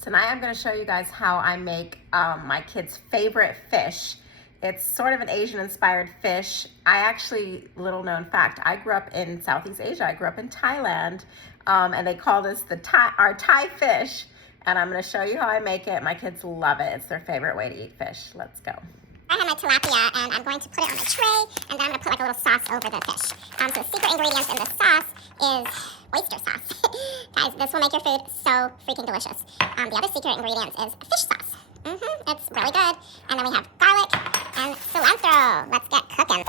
Tonight I'm going to show you guys how I make my kids' favorite fish. It's sort of an Asian inspired fish. I actually, little known fact, I grew up in Southeast Asia. I grew up in Thailand, and they call this our Thai fish. And I'm going to show you how I make it. My kids love it. It's their favorite way to eat fish. Let's go. I have my tilapia, and I'm going to put it on a tray, and then I'm going to put like a little sauce over the fish. So the secret ingredients in this sauce is oyster sauce. Guys, this will make your food so freaking delicious. The other secret ingredient is fish sauce. It's really good. And then we have garlic and cilantro. Let's get cooking.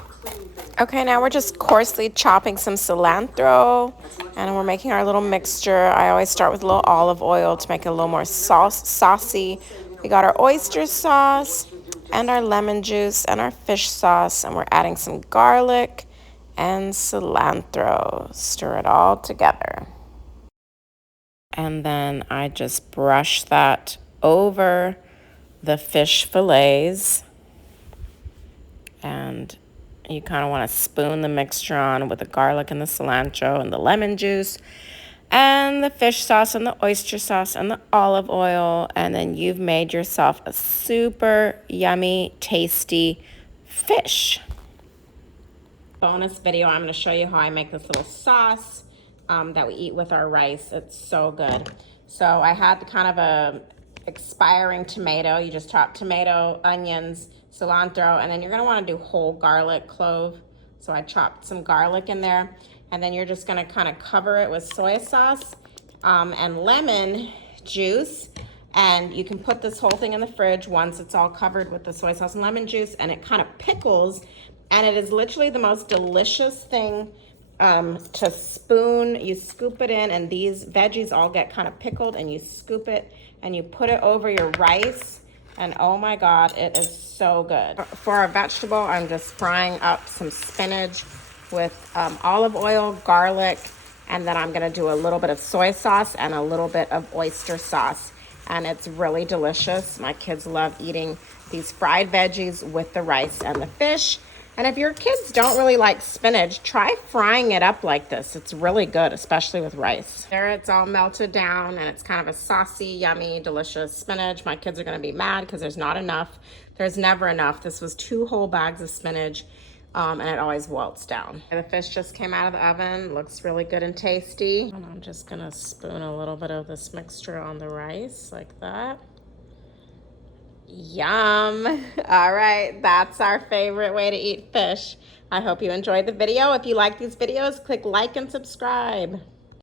Okay, now we're just coarsely chopping some cilantro, and we're making our little mixture. I always start with a little olive oil to make it a little more saucy. We got our oyster sauce and our lemon juice and our fish sauce, and we're adding some garlic and cilantro. Stir it all together. And then I just brush that over the fish fillets, and you kind of want to spoon the mixture on with the garlic and the cilantro and the lemon juice and the fish sauce and the oyster sauce and the olive oil, and then you've made yourself a super yummy, tasty fish. Bonus video, I'm going to show you how I make this little sauce that we eat with our rice. It's so good. So I had kind of a expiring tomato. You just chop tomato, onions, cilantro, and then you're going to want to do whole garlic clove. So I chopped some garlic in there, and then you're just going to kind of cover it with soy sauce and lemon juice. And you can put this whole thing in the fridge once it's all covered with the soy sauce and lemon juice, and it kind of pickles, and it is literally the most delicious thing to spoon. You scoop it in, and these veggies all get kind of pickled, and you scoop it and you put it over your rice, and oh my God, it is so good. For our vegetable, I'm just frying up some spinach with olive oil, garlic, and then I'm gonna do a little bit of soy sauce and a little bit of oyster sauce, and it's really delicious. My kids love eating these fried veggies with the rice and the fish. And if your kids don't really like spinach, try frying it up like this. It's really good, especially with rice. There, it's all melted down, and it's kind of a saucy, yummy, delicious spinach. My kids are gonna be mad because there's not enough. There's never enough. This was 2 whole bags of spinach, and it always wilts down. The fish just came out of the oven. Looks really good and tasty. And I'm just gonna spoon a little bit of this mixture on the rice like that. Yum. All right, that's our favorite way to eat fish. I hope you enjoyed the video. If you like these videos, click like and subscribe.